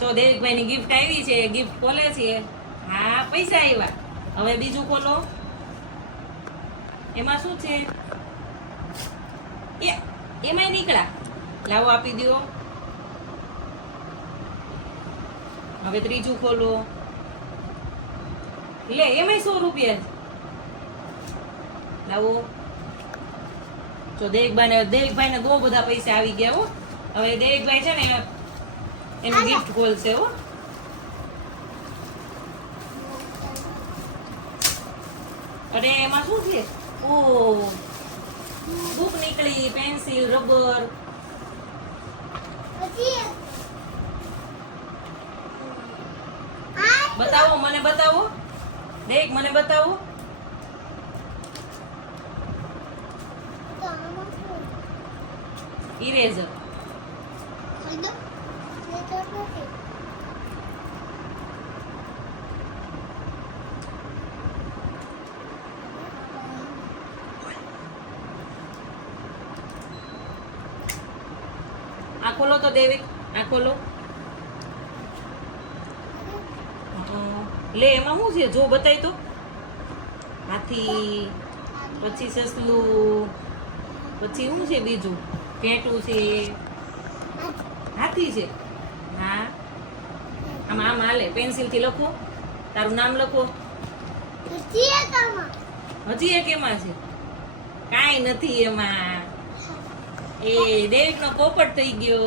જો દેવિકભાઈ ની ગિફ્ટ આવી છે ગિફ્ટ ખોલે છે. હા, પૈસા આવ્યા હવે બીજું ખોલો. એમાં શું છે? એ, એમાંય નીકળ્યા. લાવો આપી દો હવે ત્રીજું ખોલો. લે, એમાંય સો રૂપિયા. લાવો. જો દેવિકભાઈ ને દેવિકભાઈ ને બહુ બધા પૈસા આવી ગયા હો. હવે દેવિકભાઈ છે ને એનું ગિફ્ટ ખોલશે હો. અરે, એમાં શું છે? ઓ, બુક નીકળી, પેન્સિલ, રબર. બતાવો, મને બતાવો. દેખ, મને બતાવો. ઇરેઝર. આ ખોલો તો દેવી, આ ખોલો. લે, એમાં શું છે? જો, બતાય તો. હાથી પછી સસલું, પછી શું છે બીજું? પેટું છે. હાથી છે. હા. આમાં, આમ હાલે. પેન્સિલથી લખો. તારું નામ લખો. હજી એક એમાં છે. કાંઈ નથી એમાં. એ દેવિકનો પોપટ થઈ ગયો.